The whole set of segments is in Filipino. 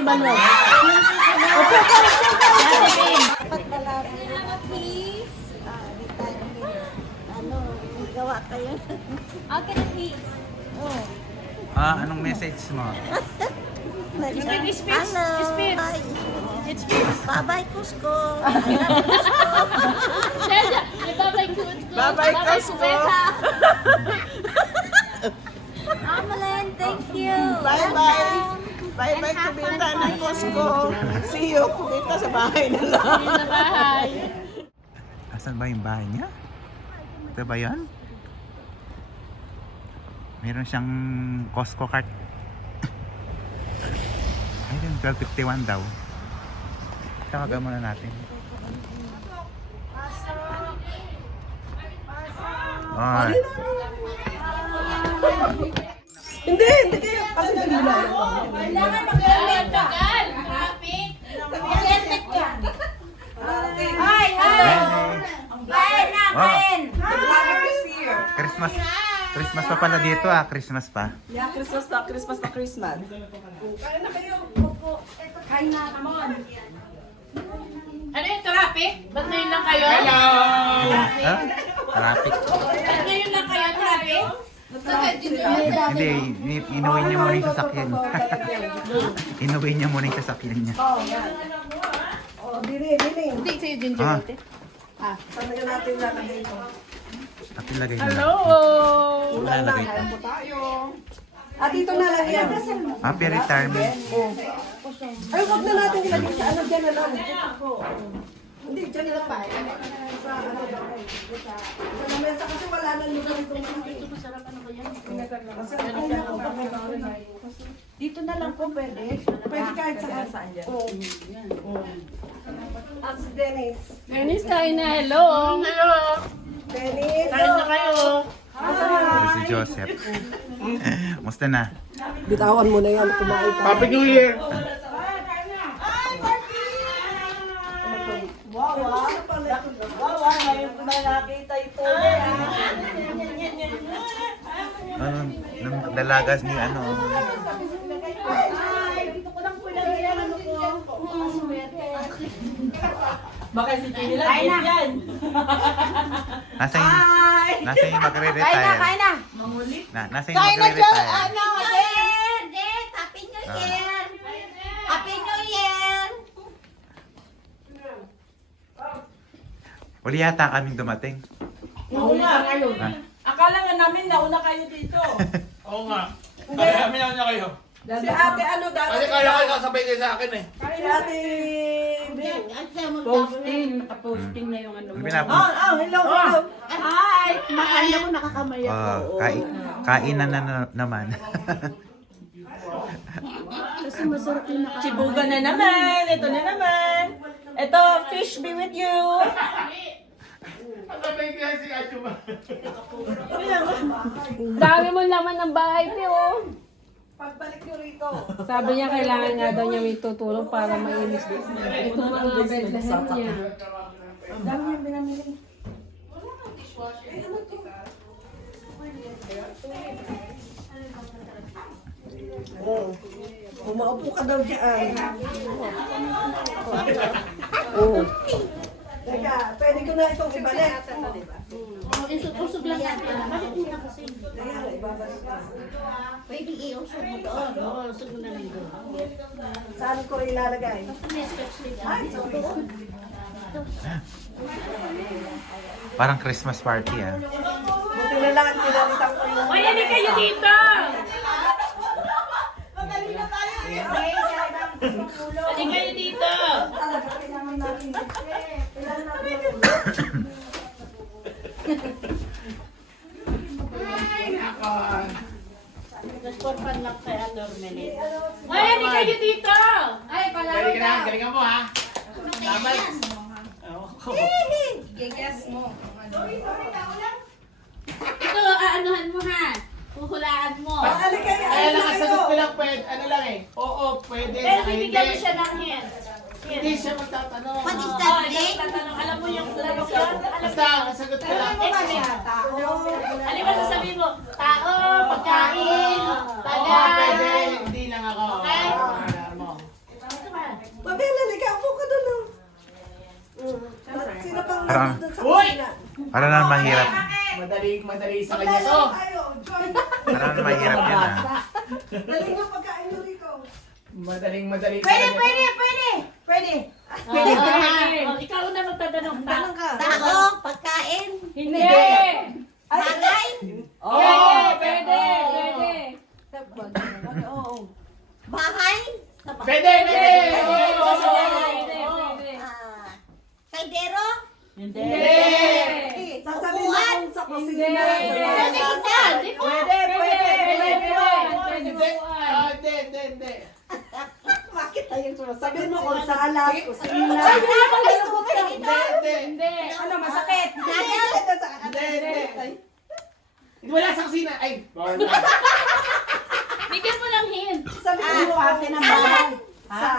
yung balon. Dapat malaki. Please. Di tayo gawa kayo. Okay, please. Oh. Anong message mo? Speech. Hi. It's speech. Bye-bye, Cusco. I love Cusco. Bye-bye, Cusco. Amalyn, thank you. Bye-bye. Bye-bye, kumita ng Costco. See you, kumita sa bahay na lang. Sa bahay. Asan ba yung bahay niya? Ito ba yan? Meron siyang Costco cart. Ayun, 12.51 daw. Tawagan muna natin. Ay. Hindi kayo. Kasi nalila. Kailangan mag-helmet ka. Happy. Mag-helmet ka. Hi! Kain na, kain! Christmas. Christmas pa pala dito Christmas pa. Yeah, Christmas na Christmas. Kain na kayo. Kain na, come on. Ano yung traffic? Ba't ngayon lang kayo? Traffic. Ba't ngayon lang kayo, traffic? Hindi, inuwi niya muna yung sasakyan niya. Inuwi niya muna yung sasakyan niya. Dili. Hindi, sa'yo din, Jollity. Saan na natin lalagay ito? At ilagay niya. Hello! Ulan na, Lalagay kain po tayo. Dito na lang yan. Happy retirement. Ay, wag na natin ilagay sa ano dyan na lang. Hindi, dyan lang pa. Sa ano ba? Sa lamesa kasi wala nang lugar itong mga. Masarap ano ba yan? Kasi ano na ako dito na lang po pwede. Pwede kahit saan dyan. Oo. Si Dennis. Dennis, kain na. Hello! Hello! Dennis. Kain na kayo! Si Joseph. Musta na? Bitawan mo na yan. Kumain ka. Happy New Year! Ngayon ko na nakita ito. Nung dalagas ni ano. Baka si Jenny lang yan. Nasa yung magre-retire. Kain na! Nasa yung magre-retire. Happy New Year! Happy New Year! Uli yata kaming dumating. Nauna kayo. Ha? Akala nga namin nauna kayo dito. Oo nga. Kaya kami na kayo. Si ate ano dati? Kasi kaya kayo kasabay kayo sa akin eh. Si ate Bing. Posting, naka-posting na yung ano mo. Hello. Hi! Kumakain ako, nakakamay ako. Kainan na naman. Kasi masarap yung nakakamay. Chibuga na naman. Ito na naman. Ito, fish be with you. Kasabay kaya si Achuma. Dami mo laman ng bahay, Pio. Pagbalik nyo rito. Sabi niya, kailangan nga daw niya may tutulong para mainis din. Ito mga bedlahem niya. Dami yung binamili. Umaupo ka daw dyan. Oo. Teka, pwede ko na itong ibalik. Usog lang natin. Bakit hindi kasi? Kaya nga, ibabalik ka. Pwede i-usog mo doon. Oo, usog mo na lang doon. Saan ko rin ilalagay? Ay, so doon. Parang Christmas party Buti na lang at pinalitan ko yung... Ay, hindi kayo dito! Madali na tayo eh. Hindi kayo dito! Talaga, kailangan natin. Kailangan natin. Nasporpan lang kay Ador Melit. Ay, hindi kayo dito! Ay, palaro Galing ka na, daw! galingan mo ha. Tama. Ito, aanuhan mo ha. Huhulaan mo. Ano kayo? Ay, nakasagot ko lang pwede. Ano lang eh. Oo, pwede. Pero Ay, bibigyan mo hindi. siya ng hint. Hindi siya magtatanong. What is Oo, that hindi thing? tatanong. Alam mo yung tanong yun? Alam Basta, sagot ko lang. Explain. Ano ba sasabihin mo? Tao, pagkain, Oo, taga. pwede. Hindi lang ako. Okay. Alam mo. Parang- doon sa Uy! kusina. Para na mahirap. Madali sa kanya to. Tayo, join. Para na mahirap yan ah. Dali nga pagkain mo rito. Madali sa Pwede, kanya. pwede, pwede. Pwede. Ikaw na magtatanong. Tanong ka. Tao, pagkain, Hindi. bagay. Pwede. Bahay. Pwede! Ah, kaldero. Hindi. Sasabihin mo kung sa kusina. Hindi. Pwede. Hindi. Bakit tayo sabihin mo kung sa alas, kusina. Hindi. Ano, masakit? Hindi. Wala sa kusina. Ay, Bigyan mo ng hint. Sabihin mo ate na bahay. Sa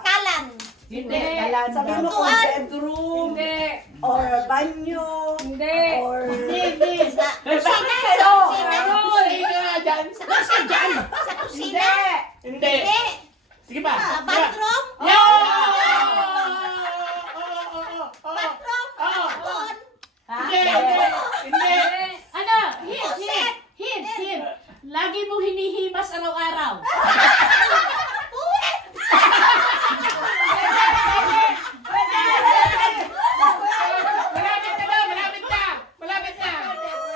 Kalan. Hindi. sabihin mo kung bedroom Hindi. or banyo Hindi. or Sa kusina. Pero, kusina dyan. Sa kusina. Sa kusina. Hindi. Hindi. Sige pa. Sa bathroom. Bathroom. Doon. Hindi. Ano? Hint. Lagi mong hinihimas araw-araw.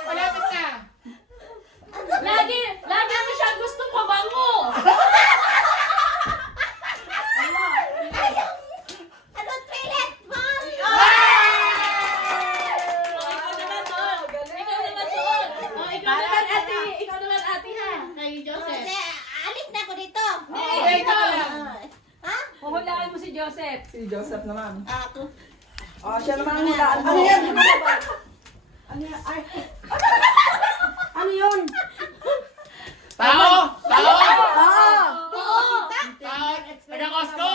Malapit na. Lagi mo siya gustong mabango. Ano, toilet bowl? Ikaw naman ate ha. Kay Joseph. Hindi, alis na ako dito. Ha? Puhulaan mo si Joseph. Ako. oh, siya naman ang hulaan mo. Ano yan? Ano yan? Ay. Ano yun? Tao! Ah! Taga Costco!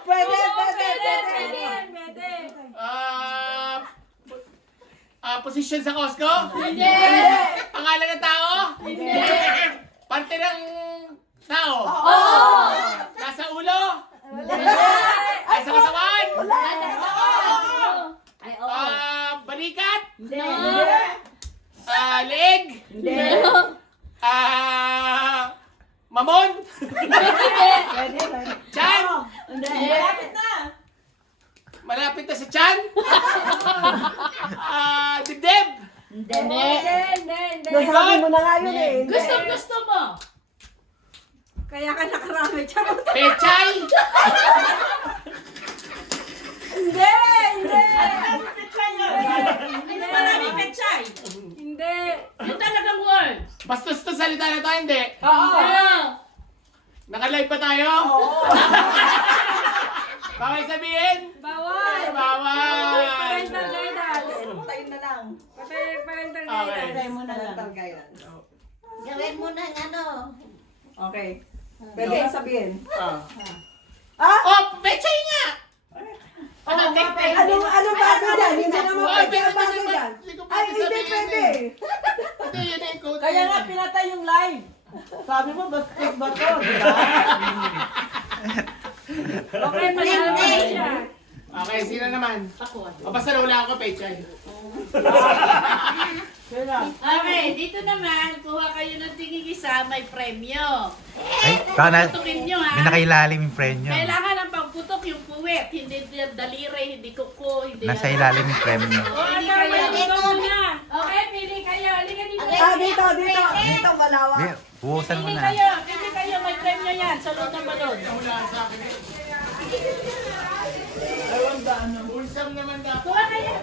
Pwede. Position sa Costco? Hindi. Pangalan ng tao? Hindi. Parte ng tao? Nasa ulo? Nasa kasawan? Ay, oo. Balikat? Hindi. Leeg? Mamon? Chan? Malapit na sa Chan? Dibdib? Hindi. Nasabi mo na nga yun eh. Gusto mo. Kaya ka nakarami. Charot. Pechay? Hindi. Hindi marami pechay. Hindi. Yung talagang words. Bastos to salita na to, hindi? Oo. Naka-live pa tayo? Bawal sabihin? Bawal. Bawal! Parental guidance. Tayo na lang. Parental Okay. guidance. mo na lang. Guidance. Gawin mo ng ano. Okay. Pwede yung sabihin. Ah! Oh, pechay nga! Ano Ano bago dyan? Hindi naman Oh, pwede ang pwede, bago pwede, dyan. hindi ko Ay, pwede hindi sabihin pwede. Ito yun yung code. Kaya nga pinatay yung live. Sabi mo, bastos ba to? Di ba? Okay, panalo mo siya. Okay, sino naman? Ako. O, basta wala ako, pechay. Okay, dito naman, kuha kayo ng tingin-isa, may premyo. Ay, baka Putukin nyo ha. may nakailalim yung friend nyo. Kailangan ng pagputok yung puwet, hindi daliri, hindi kuko, hindi Nasa ilalim yung friend nyo. Pili kayo, dito muna. Okay, pili kayo. Halika dito. Dito, malawa. Di, buhusan mo Pili na. kayo, may premyo yan. Salud na balon. Ulsam naman daw. Kuha kayo.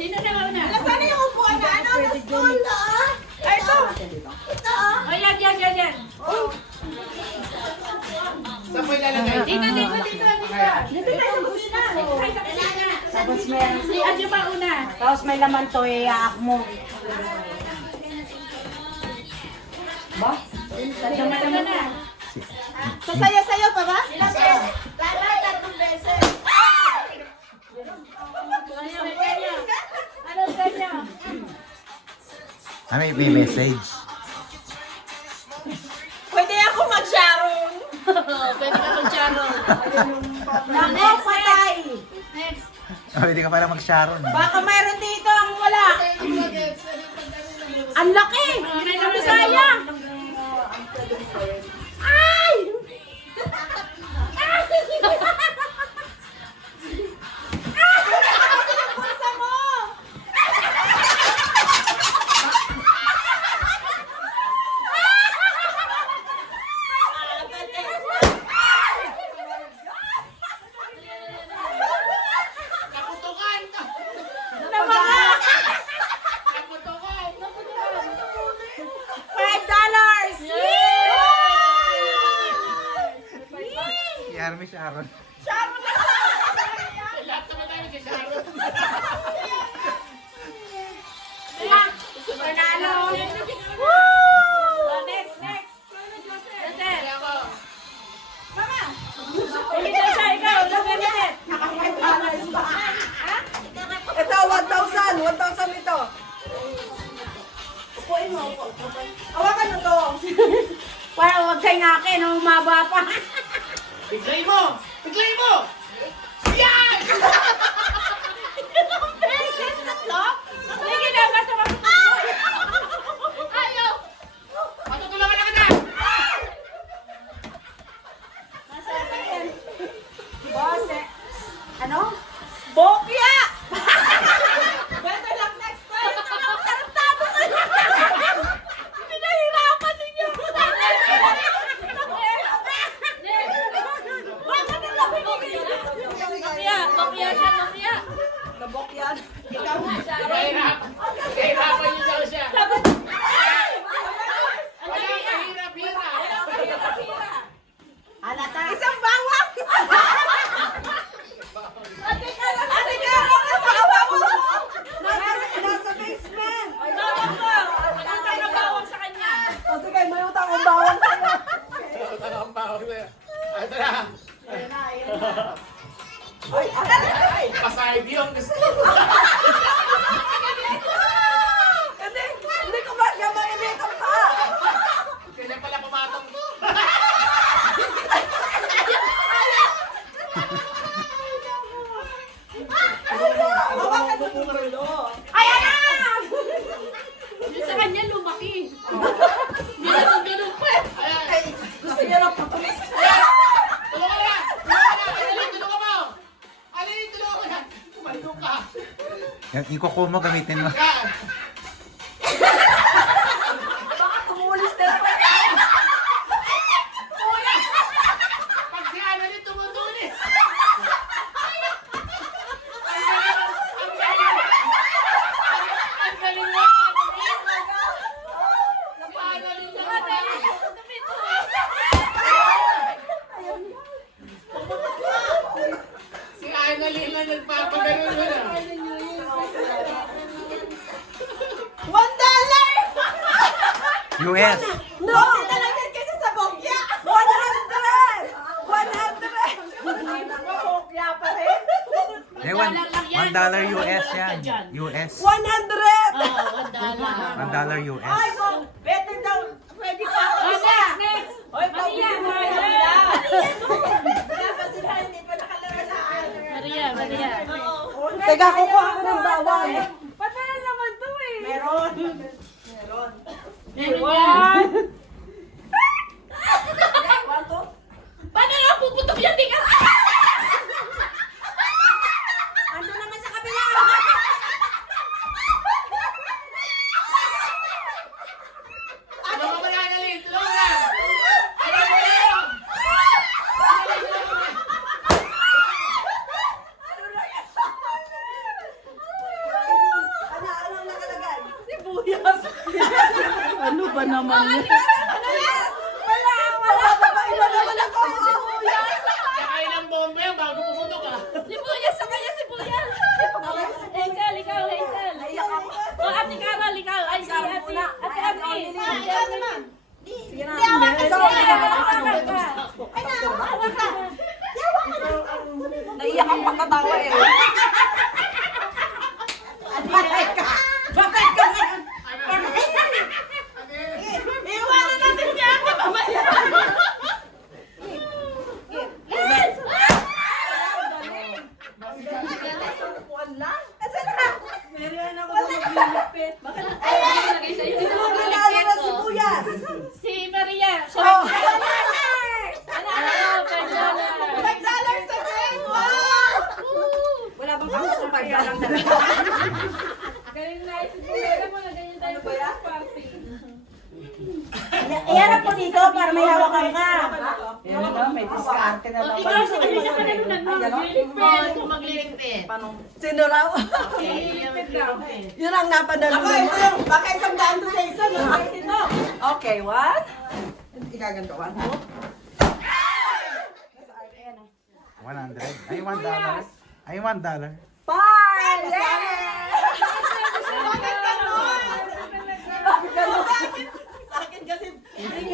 Sino na una? Sana yung upuan na ano, na school, Ay, ito. Ito, O yan. Saan mo ilalagay? Dito. Dito tayo sa kusina. Tapos may, Si Adyo ba una? tapos may laman to, iyaak mo. Ba? Dito na. sasayo-sayo pa ba? Ilang beses? Tatlong beses. Anong premyo? May message. Pwede ako mag-sharon. Pwede ka mag-Sharon. Nako, patay. Next. Pwede ka pala mag-Sharon. Baka mayroon dito ang wala. Ang laki. Hindi na masaya. Ay! Bulsa mo! Naputukan! Namaga! Naputukan! $5! Si Army Sharon. Lahat naman tayo kay Sharon. Panalo! Next. Kaya ako. Hindi na siya, ikaw. Lagat. Ito, 1,000. 1,000 ito. Upuin mo. Hawakan mo to. Para huwag kay akin, umaba pa. Biglay mo! Biglay mo! Yan! Sige na, basta Ayaw. Matutulungan na kita! Boss, ano? Bokya! Better luck next time. Tarantado ka na. Pinahirapan ninyo. Bakit nila binigyan? Bakya siya, bakya. Nabok yan. Kahirapan niyo daw siya. Wala, kahirap-hirap. Halata. Isang bawang. Ate Carol, Nasa kawawa mo. Nasa basement. Bawang mo. Utang na bawang sa kanya. O sige, may utang ang bawang sa'yo. Ang bawang sa'yo. Ito na. Pasayad yung gusto. Hindi ko ba siya mainit ang paa? Kaya pala pumatong to. Hawakan mo po Carlo. ayan na! Yung sa kanya lumaki. Hindi na ganun pa. Ayan. Gusto niya ng patulis. Tulungan na! Tulungan na! Alin, tulungan mo! Alin, tulungan mo na! Kumaldo ka! Yung ikuko mo, gamitin mo. Yan! Baka tumulis na naman. Pag si Annalyn tumutulis! Ang galing mo! Si Annalyn Si Annalyn lang nagpapaganon mo na. US. No! Talagang kasi sa bokya. 100! 100! Bokya pa rin. Eh, $1 US yan. US. 100! Oo, $1. $1 US. Ay, better daw. Pwede pa ako isa. Next. Oy, Maria, Maria! Dapat sila hindi pa nakalaro sa akin. Maria. Teka, kukuha ko ng bawang. Patayan naman to eh. Meron. Meron yan. One, two. Paano nga puputok yan? Di ka. Ando naman sa kabila. Tulungan mo na, Annalyn! Tulungan na! Annalyn! Anong nakalagay? Ano ba naman yun? Wala pa iba naman ako. Kakain ng bomba yan bago puputok ka. Sibuyas sa kanya, sibuyas. Hazel, ikaw, Hazel. O, Ate Carol, ikaw. Ay, si Ate Ami. Ikaw naman. Sige na. Naiyak ang pagkatawa eh. Patay ka. Patay ka ngayon. Ano? Iwanan natin siya. Mamaya. Iharap ko dito para may hawakan ka. Yan na, may diskarte na daw. Ikaw, sige, bisa ka na nun. Magliligpit. Sino raw? Yun ang napadala Ako, mo. ito yung, baka isang daan to sa isa, no? Ito. Okay, what? Ikaganto ka. 100. Ay, $1. Ay, $1. Fine! Sa akin kasi, Thank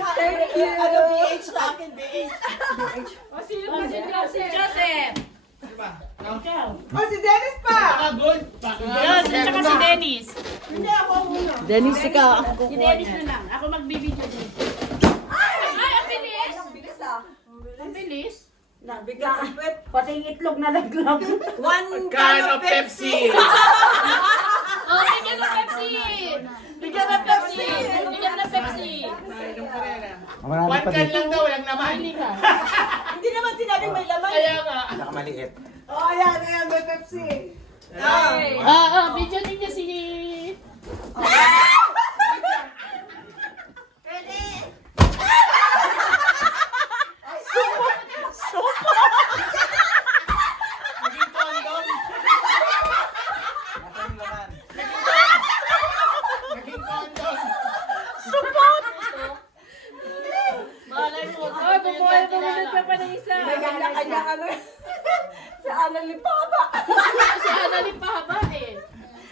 you. ano, BH sa akin, BH. Sino ba si Joseph? Joseph! Oh, si Dennis pa! Good. Yes, at saka si Dennis. Hindi ako muna. Dennis, ikaw. Ako Si Dennis na lang. Ako magbibideo din. Ay, ang bilis! bilis ah. Ang bilis. Pati yung itlog na laglag. One Can of Pepsi. Oh, bigyan ng Pepsi! Bigyan ng Pepsi! Bigyan ng Pepsi! Marami One pa can dito. lang daw, walang naman. Hindi naman sinabing may laman. Kaya nga. Nakamaliit. Oh, ayan, ayan, may Pepsi. Video din niya si... Naging condom. Naging condom. Malay mo. Ay, bumuhay pa ng isa. May kanya-kanya ano. Si Ana Lipaba. Si Annalyn pahaba eh.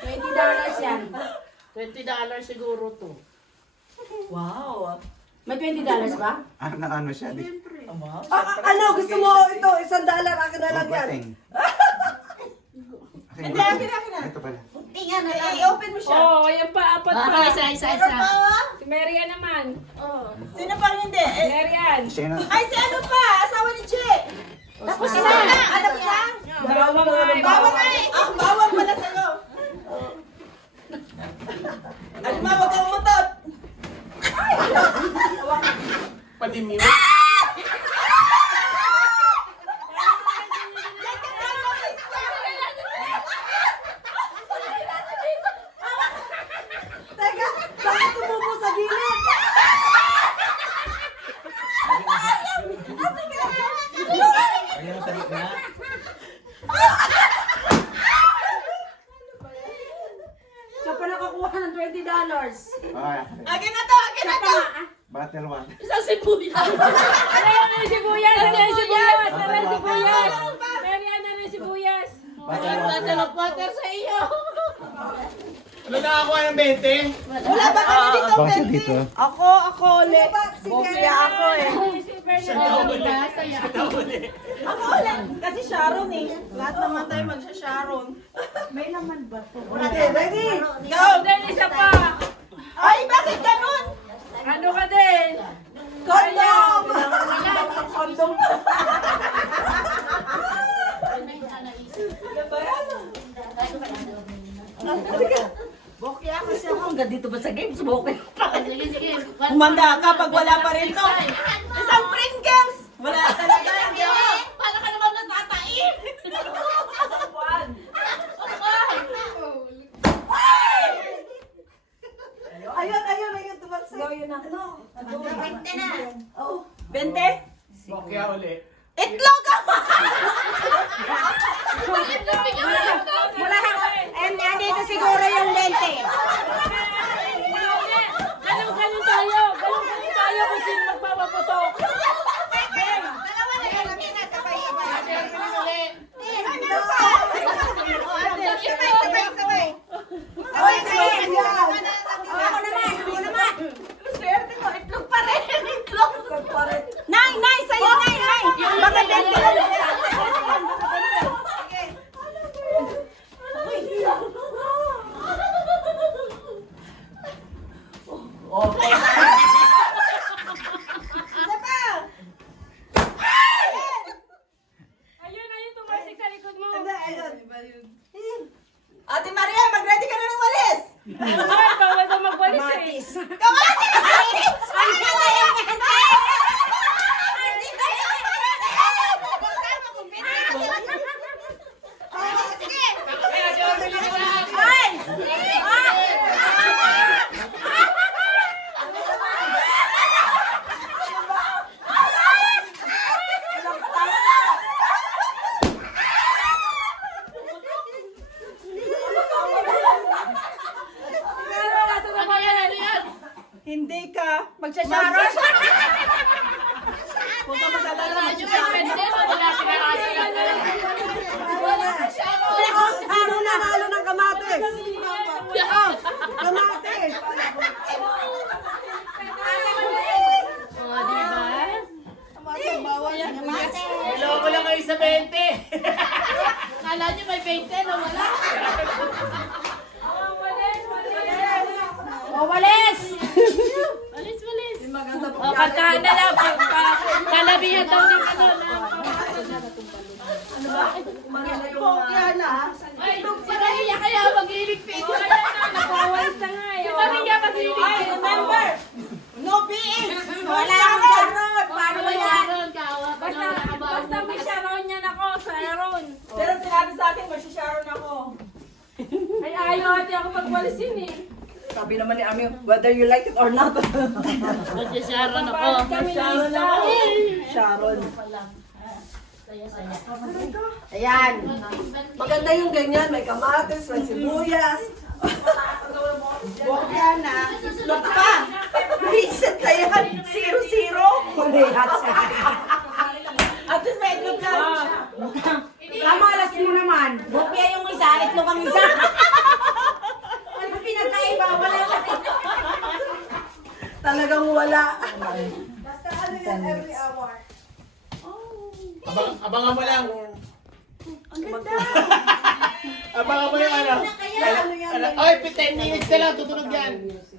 $20 yan. $20 siguro to. Wow. May $20 ba? Ano siya? Ano, gusto mo ito? $1, akin na lang yan. Hindi, akin na. Ito pala. I-open mo siya. Oh, ayan pa, apat pa. Isa. Si Marian naman. Sino pang hindi? Marian. Siya na. Ay, si ano pa? Asawa ni Che. Tapos Ano na? Ano pa? Bawang ay. Bawang ay! Ah, bawang pala sa'yo. Ano ma, wag kang umutot. Pa-demute. Teka, bakit tumubo sa gilid? Ayun sa gitna. Siya pa nakakuha ng $20. Ay, Akin na to, akin na to. battle one. Sa sibuyas. Marian na yung sibuyas. Marian yung sibuyas. Marian yung sibuyas. Marian na yung sibuyas. Water sa iyo. Ano nakakuha ng 20? Wala ba kami dito? Baka siya dito. Ako ulit. Si Kaya ako eh. Si Marian. Ako ulit. Kasi Sharon eh. Lahat naman tayo magsha-Sharon. Okay, ready? Go! Then isa pa. Ay, bakit ganun? Ano ka din? Condom! Condom. Bokeh kasi ako. Hanggang dito ba sa games? Bokeh. Sige. Humanda ka pag wala pa rin to. Isang Pringles! Wala talaga. Para ka naman natatain. Ayun, tumalsik. Ayun na. Ano? 20? Bokya uli. Itlog ako! Wala ka. And nandito siguro yung 20. Ganun tayo. Ganun tayo kung sino magpapaputok. Nay, sa'yo, nay. Baka 20 lang. Ayun, tumalsik sa likod mo. Ate Maria, mag-ready ka na ng walis! Ay, bawal daw magwalis eh. hindi ka, magsasharon. Huwag ka mag-alala, magsasharon. Ano nanalo ng kamatis? Ah, kamatis. Oh, di ba? Loko lang kayo sa 20. Kala nyo may 20, no? Wala. Oh, walis! Walis, walis. Maganda po. O, kantahan na lang. Kalabihan daw ng ano na. Pokya na. Ay, si Maria kaya mag-iligpit. Nagwawalis na nga eh. Si Maria mag-iligpit. Remember, no BS. Wala akong Sharon! Paano ba yan? Sharon, kawa. Basta may Sharon yan ako. Sharon. Pero sinabi sa akin, magsasharon ako. Ay, ayaw ate ako magwalisin eh. Sabi naman ni Ami, whether you like it or not. Mag-Sharon ako. Sharon ako. Sharon. Ayan. Maganda yung ganyan. May kamatis, may sibuyas. Pokya na. Look pa. Vincent na yan. 0-0. Kulihats. At least may itlog ka. Tama, alas mo naman. Bukya yung isa, itlog ang isa. Ano pinagkaiba? Wala ka. Talagang wala. Basta ano yan, every hour. Abangan mo lang. Abangan mo yung ano. Ay, 10 minutes na lang, tutunog yan.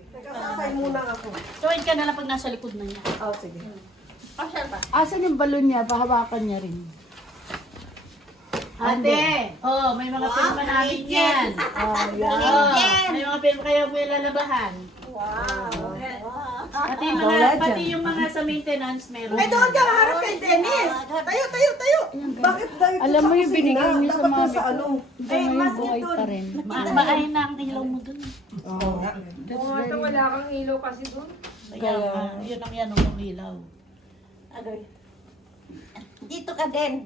Teka, sasay muna ako. Tuwid ka na lang pag nasa likod na niya. Oh, sige. Asan yung balon niya? Pahawakan niya rin. Ate! Oh, may mga pirma namin yan. Oh, Oh, may mga pirma kayo po lalabahan. Wow. Pati yung mga sa maintenance meron. Ay, doon ka, harap kay Dennis. Tayo, tayo, tayo. Bakit dahil Alam mo yung binigay niyo sa mga sa ano? Ay, maskit doon. Maaay na ang ilaw mo dun. Wala kang ilaw kasi doon. Kaya, yun ang yan ang ilaw. Dito ka din.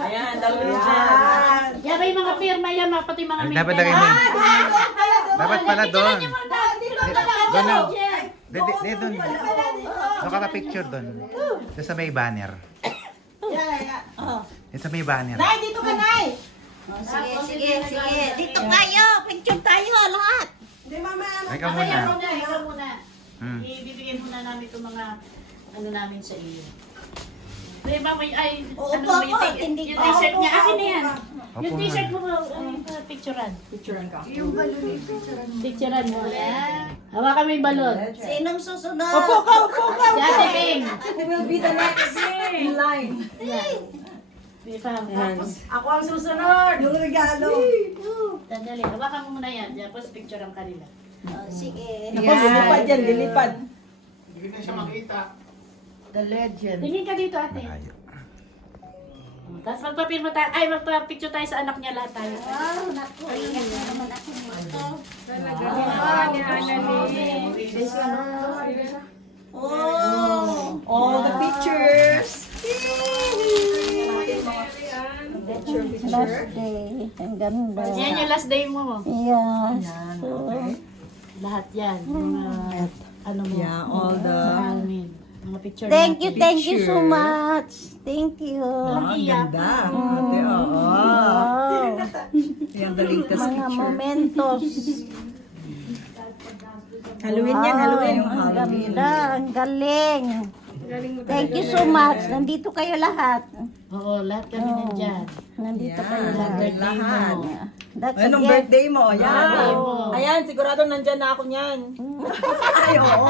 Ayan, dalawa dyan. Yan. Yan may mga pirma yan, pati mga Ay, maintenance. dapat lagay mo. Dapat pala doon. Doon na. Doon. Doon ka ka-picture doon. Doon sa may banner. Doon sa may banner. Nay, dito ka, Nay. Sige. Dito kayo. Picture tayo lahat. Hindi, mamaya na. Ay ka muna. Ikaw muna. Hmm. Ibibigay muna namin itong mga ano namin sa iyo. May mamay ay Oo, ano po, ba yung po, hindi yung pa. t-shirt niya akin na yan. Opo Yung nga. t-shirt mo picturean. Picturean mo. Hawakan mo yung balon. Sinong susunod? Upo ka, upo ka. Si Ate Ping. Who will be the next in line? Ako ang susunod. Yung regalo. Sandali, hawakan mo muna yan. Tapos picture ang kanila. Oh, sige. Ako, lilipad yan, lilipad. Hindi na siya makita. Tingin ka dito, ate. Malayo. Tapos magpapirma tayo. Ay, magpa-picture tayo sa anak niya lahat tayo. Wow, naku. Iyak na naman ako nito. Oh. All the pictures. Last day. Ang ganda. Yan yung last day mo. Yes. Lahat yan. Mga, ano mo. Yeah, all the... Amin. Mga picture Thank natin. you so much. Thank you. Ang ganda. Ate, oo. Wow. Yan, the latest Mga picture. momentos. Halloween yan, Halloween. Yung Ang Halloween. ganda. Ang galing. Thank you so much. Nandito kayo lahat. Oo, lahat kami nandyan. Nandito Yan, kayo lahat. lahat. That's a Anong gift. birthday mo? Ayan. Wow. Ayan, sigurado nandyan na ako niyan. Ay, oo.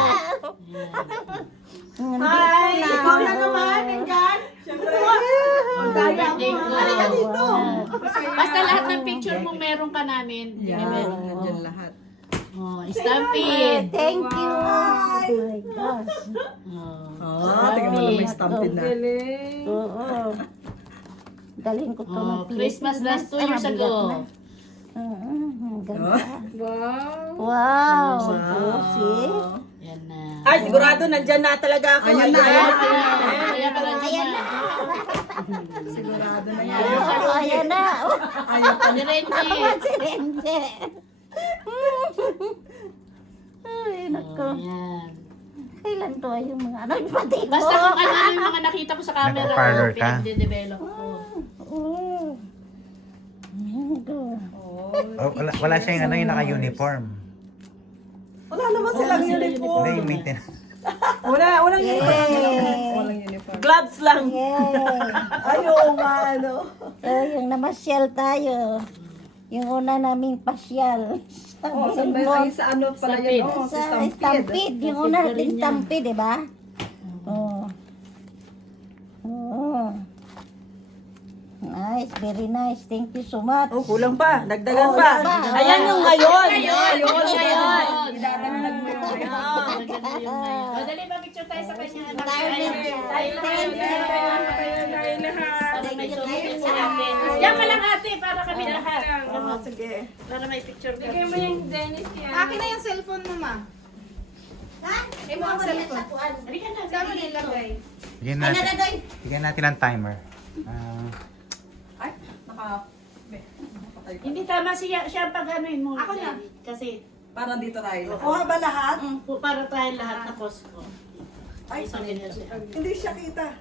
Hi! Ikaw na naman, nandyan. Siyempre. Birthday ko. Halika dito. Basta lahat ng picture mo meron ka namin. Yan, Meron. nandyan lahat. Oh, stampin. Thank you. Oh my gosh. Oh. Oh, tingnan mo na may stampin na. Oo. Galing ko to Oh, Christmas last 2 years ago. Ang ganda. Wow. Wow. Oh, see? Yan na. Ay, sigurado nandyan na talaga ako. Ayan na. Kaya ka lang Ayan na. Sigurado na yan. Oh, ayan na. Oh, Si Renji. si Renje. Ay, nako. Yan. Kailan to yung mga ano, pati ko. Basta kung ano yung mga nakita ko sa camera, Nagpa-parlor ka? pinag-develop ko. Oo. Oh, wala siyang ano yung naka-uniform. Wala naman silang uniform. Wala yung maintenance. Walang gloves lang. Ayaw nga, ano. So, yung namasyal tayo. Yung una naming pasyal. Oh, sa ano pala yun? Oh, Sa Stampede. Yung una nating Stampede, di ba? Oo. Oo. Nice, very nice. Thank you so much. Oh, kulang pa. Dagdagan pa. kulang pa. Ayan yung ngayon. Ngayon. Idadagdag mo yung ngayon. O, dali ba picture tayo sa kanya? Tayo din. Tayo lahat. Para may sumitin sa atin. Yan ka lang ate, para kami lahat. Sige. Para may picture ka. Bigay mo yung Dennis yan. Akin na yung cellphone mo, ma. Ay, mo ang cellphone. Halika na. Saan mo nilagay? Bigyan natin ng timer. Hindi tama siya pag ano yun mo. Ako na. Kasi Parang dito tayo. Kuha ba lahat? para tayo lahat na Costco. Ay, Isang ganyan siya. hindi siya kita.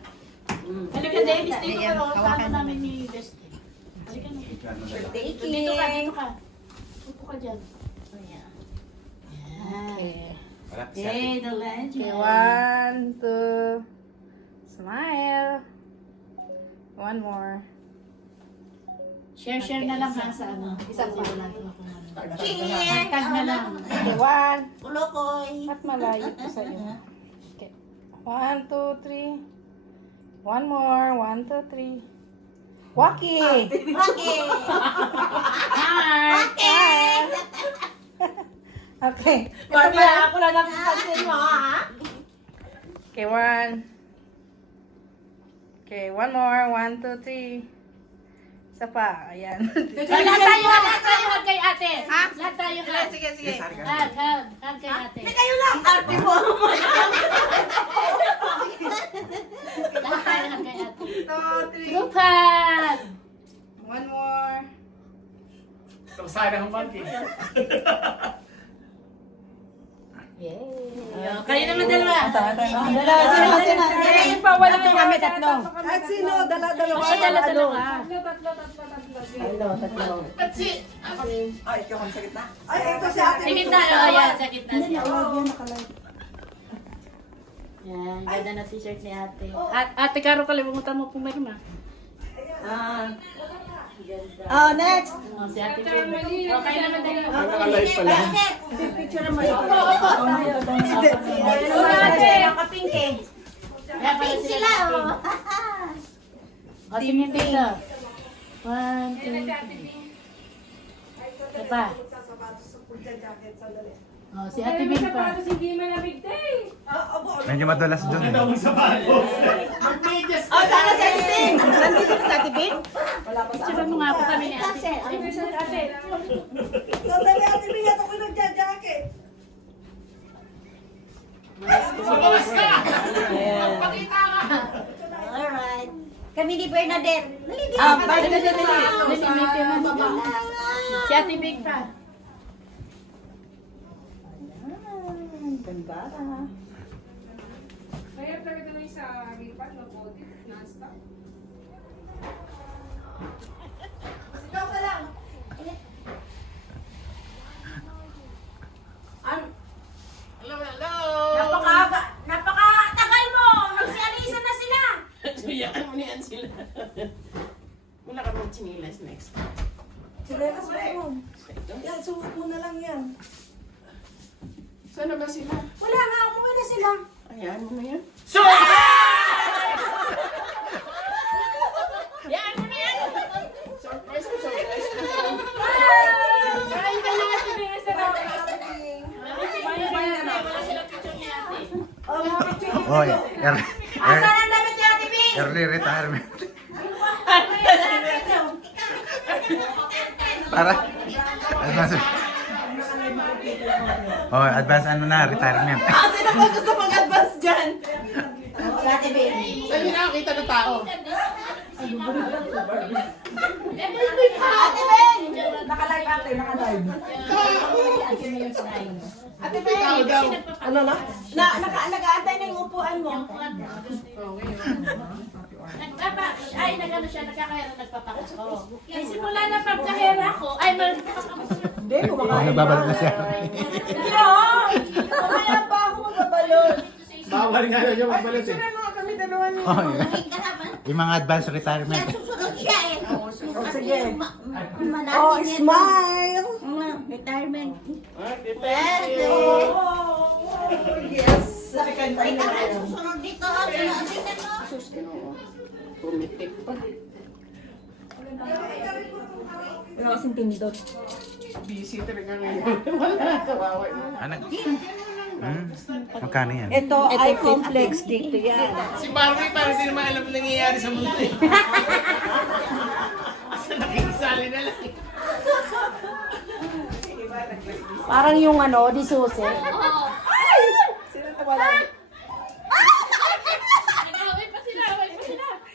Halika Davis, dito ka ro. Paano namin ni Best? Halika na. Dito ka. Upo ka dyan. Ayan. Okay, the legend. 1, 2. Smile. One more. Share na lang ha sa ano. Isang pa lang. Cheers! Tag na lang. Okay, 1. Ulokoy. At malayo po sa iyo. Okay. 1, 2, 3. One more. 1, 2, 3. Waki! Okay. Hi! Okay. Mamaya ako lang nakipansin mo, ha? Okay, 1. Okay, one more. 1, 2, 3. Isa pa. Ayan. Lahat tayo hug kay ate. Lahat tayo hug. Sige. Hug kay ate. Kayo lang. Arte mo. Lahat tayo hug kay ate. 2, 3. Group hug. One more. Sana ang monkey. Kayo naman dalawa. Sino? Ayun pa, wala kami tatlo. Kahit sino, dala-dalawa. Kasi dala-dalawa. Ay, ikaw ang sa gitna. Ay, ito si ate. Sige tayo. Ayan, sa gitna siya. Yan, ganda na t-shirt ni ate. Ate Caro, kalimutan mo pumirma. Oh, next. Oh, si ate Pim. Okay naman dalawa. Nakalive pala. Kaya pala sila. O, tingin dito. 1, 2, 3. Ito pa. Oh, si ate Bim pa. Medyo madulas dun. Ang sapatos. Ang medyas. Oh, sana sa ating. Nandito sa ating bin? Picture mo nga po kami ni ate. Sandali, ate Bia, ako nagja-jacket. Mabawas ka. Pakita ka. Alright. Kami ni Bernadette. Nalidi. Si ate Big pa. Ganda. Kaya talaga na sa lipat, mag-audit, non-stop. Ikaw ka lang. Napakatagal mo! Nagsialisa na sila! Tuyaan mo niyan sila. Wala ka mong chinilas next. Silelas mo. Yan, suot mo na lang yan. Saan na ba sila? Wala nga, umuwi na sila. Ayan mo na yan. Yan mo na yan! Surprise ko, surprise ko. Ay, kaya ate Bing, isa na. Wala silang picture ni ate. Oy, Asan ang damit ni Ate Bing? early retirement. Para advance. Oh, advance ano na, retirement. Sino po gusto mag-advance dyan? Si Ate Bing. Saan yung nakakita ng tao? Naka-live ate, naka-live. Ate Mary, daw. Ano na? nag-aantay na yung upuan mo. Nagano siya, nagkakahera, nagpapakasko. Ay, simula na pagkahera ko, ay, Hindi, kumakain. Nagbabalik na siya. Mamaya pa ako magbabalot. Bawal nga daw siya magbalot eh. Mga kami dalawa ni. Oh, yung mga advanced retirement. Susunod siya eh. Sige. Manati Oh, niya. smile! Retirement. Yes! Ay, kahit susunod dito. Wala kasing tindot. Busy talaga ngayon. Wala, kawawa. Ano? Magkano yan? Ito ay complex dito yan. Si Barbie parang hindi naman alam nangyayari sa mundo eh. Basta nakikisali na lang. Parang yung ano, di susi. Sino tumala? Nag-away pa sila.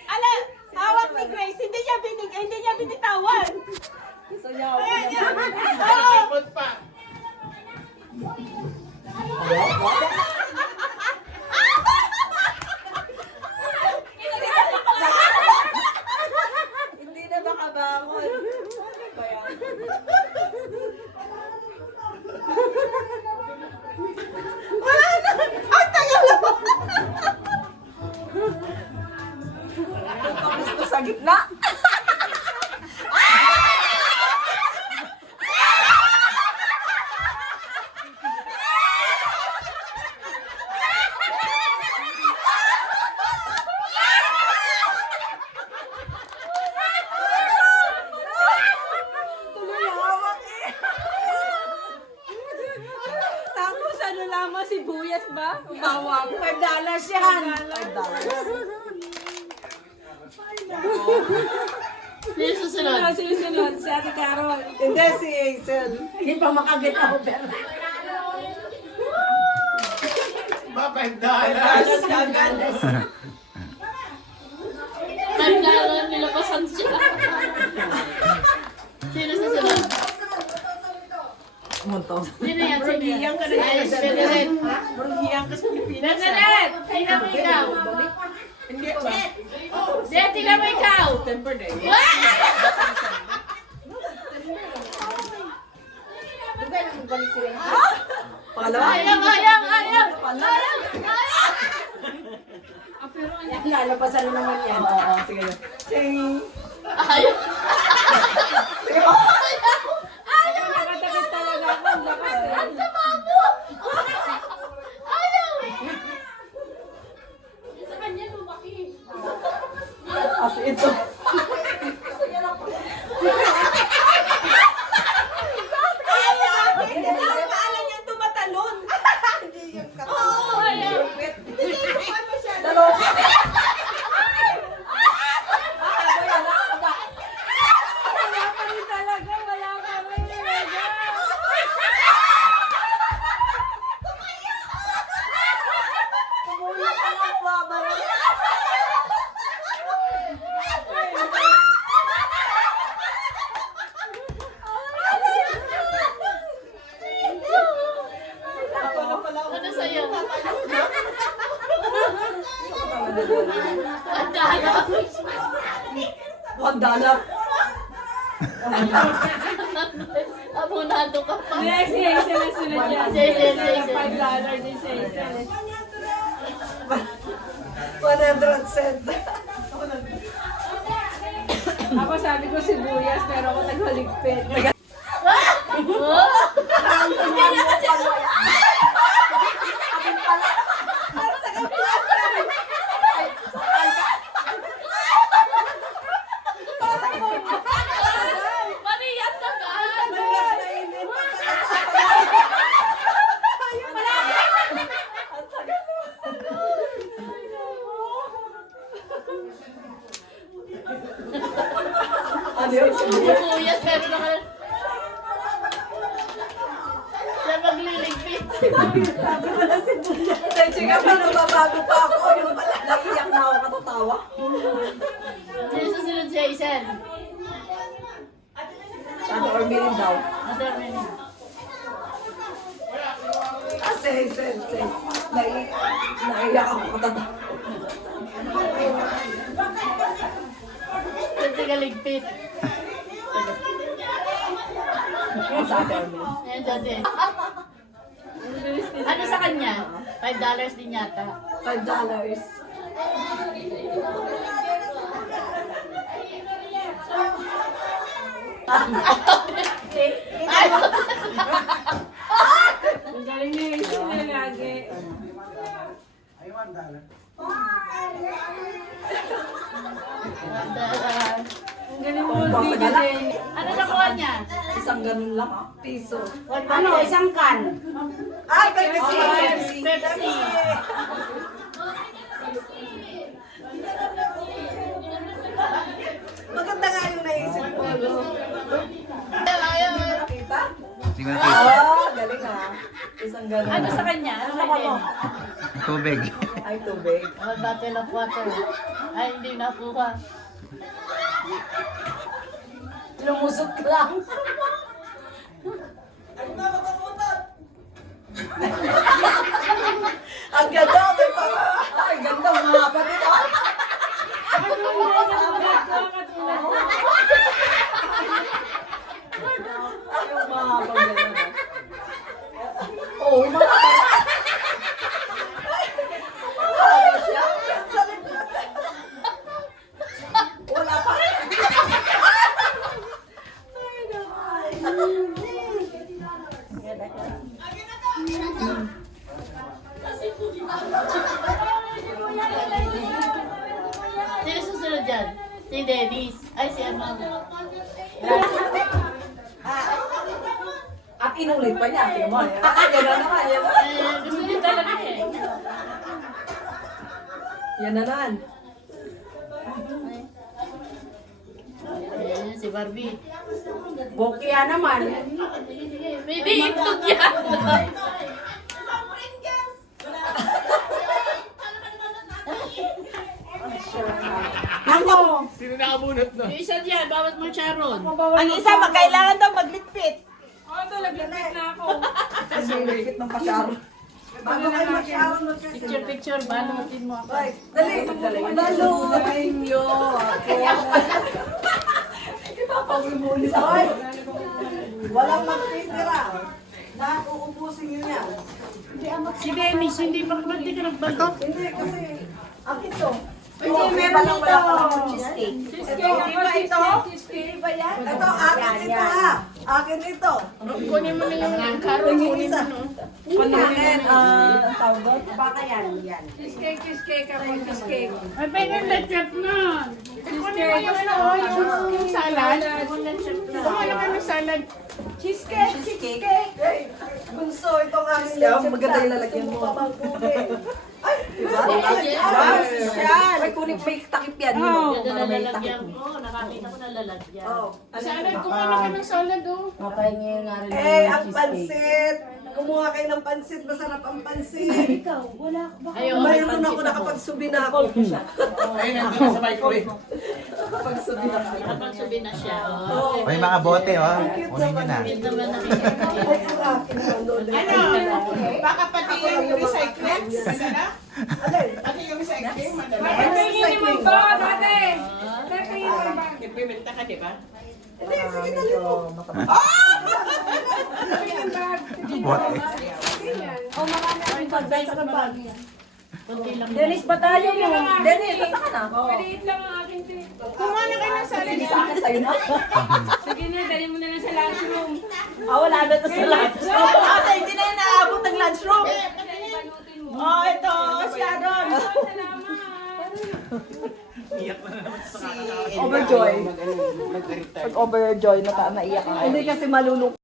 Ala, hawak ni Grace, hindi niya binitawan. Gusto niya ako. Nakakapot pa. Hindi na makabangon. Ano ba yan? Tapos na sa gitna. Tuloy hawak eh. Tapos ano lamang, sibuyas ba? Tawag. $5 yan. Sino susunod? Susunod si Ate Carol. Hindi si Hazel. Hindi pa makaget over. $5. Nagkaroon, nilabasan siya. Sino susunod? Sino yan? Sino yan? Ay, Bernadette. Hiyang ka sa Pilipinas. Bernadette! Tingnan mo ikaw. Hindi ba? Dette, tingnan mo ikaw. September day. Pangalawa. Ayang! Lalabasan na naman yan. Oo, sige. Sing. Ayaw! Nakatakit talaga ako. Ang lakas eh. Ang tama mo! Ayaw! Sa kanya lumaki. As ito. Hindi na maalan niyang tumatalon. Hindi yung Oo, ayaw! Dalawa. Wala pa rin talaga. Wala pa rin talaga. Tumulo ka ng babara. Ano sa'yo? Ang dala. $1. Abonado ka pa. Next, si Hazel ang sunod yan. Si Hazel, si Hazel. $5 din si Hazel. 100 cent. Ako sabi ko sibuyas, pero ako naghaligpit. Marian ka ka! Ano yun? Bubuyas, pero naka... Siya magliligpit. Sige nga pa, nababago pa ako. Yung pala, naiyak na ako katatawa. Sino susunod si Hazel? Ano, or meaning daw? Ano Say. Naiyak ako katata. Kasi galigpit. Ayan, dati. Ano sa kanya? $5 din yata. $5. Ang galing niya yung sinalagi. Ang galing mo, bigay. Ano nakuha niya? Isang ganun lang, piso. Ano, isang can. Ah, Pepsi! Pepsi. Maganda nga yung naisip ko. No? Nakita? Hindi ko nakita. Galing ah. Isang ganun. Ano sa kanya? Ano kanya? Tubig. Ay, tubig. Bottle of water. Ay, hindi nakuha. Lumusot lang. Ang ganda, may pang... Ay, ganda, mga kapatid. Ay, yung mga kapatid. Oo, mga wala pa rin. Sino susunod dyan? Si Dennis. Ay, si Amang. At inulit pa niya. Tingnan mo. Yan na naman. Yan na. Gusto niya talaga eh. Yan na naman. Ayan, si Barbie. Bokya naman. May itlog yan. Ako. Sino nakabunot no? Yung isa dyan, bawat mo Sharon. Ang isa, magkailangan daw magligpit. Oo, talaglapit na ako. Kasi lipit ng pasyaro. Bago kayo masyaro mag-picture. Picture, balutin mo ako. Ay, dali. Balutin niyo ako. Ipapawimuli sa ay. Walang magtitira. Lahat uubusin niyo yan. Si Dennis, hindi pa hindi ka nagbalo. Hindi kasi, ang ito. Hindi, meron dito. Cheesecake. Cheesecake ako, cheesecake. Cheesecake ba yan? Ito, akin ito ha. Akin ito. Kunin mo na yung Carol, Tingin kunin isa. mo. Panahin, ang tawag doon. Baka yan, yan. Cheesecake ako, cheesecake. Ay, pwede na chef na. Kunin mo yung ano, yung salad. Kumain ka ng salad. Cheesecake. Hey, bunso, itong aking legend. Maganda yung lalagyan mo. Ay, diba? Ay, kunin may takip yan. Yung nalalagyan ko, nakakita ko nalalagyan. Oh. Salad, kumain ka ng salad oh. Makahingi nga rin Eh, ang pansit. Kumuha kayo ng pansit. Masarap ang pansit. Ayun, Mayroon ako nakapagsubi na ako. Ayun, nandun sa microwave. Nakapagsubi na ako. nakapagsubi na siya. Oh. Oh. O, yung mga bote, oh. Kunin nyo na. Hindi naman nakikita. Ay, ang akin. Baka pati yung recycling. Madala? Alin? Pati yung recycling, madala. Kakainin mo ba, ate? Kakainin mo ba? Nagpimenta ka, di ba? Hindi, sige na rin mo. Bote. Oh, marami akong pagbenta ng bag. Kunti lang. Dennis, ba tayo mo? Dennis, basta ka na. Maliit lang ang aking tea. Kumuha na kayo ng salad. Sige, sa akin sa'yo na. Sige na, dali mo na lang sa lunchroom. Wala na to sa lunchroom. Ate, hindi na yung naabot ng lunchroom. Oh, ito, Sharon. Overjoy. Pag overjoy, naiyak ka. Hindi kasi malulungkot.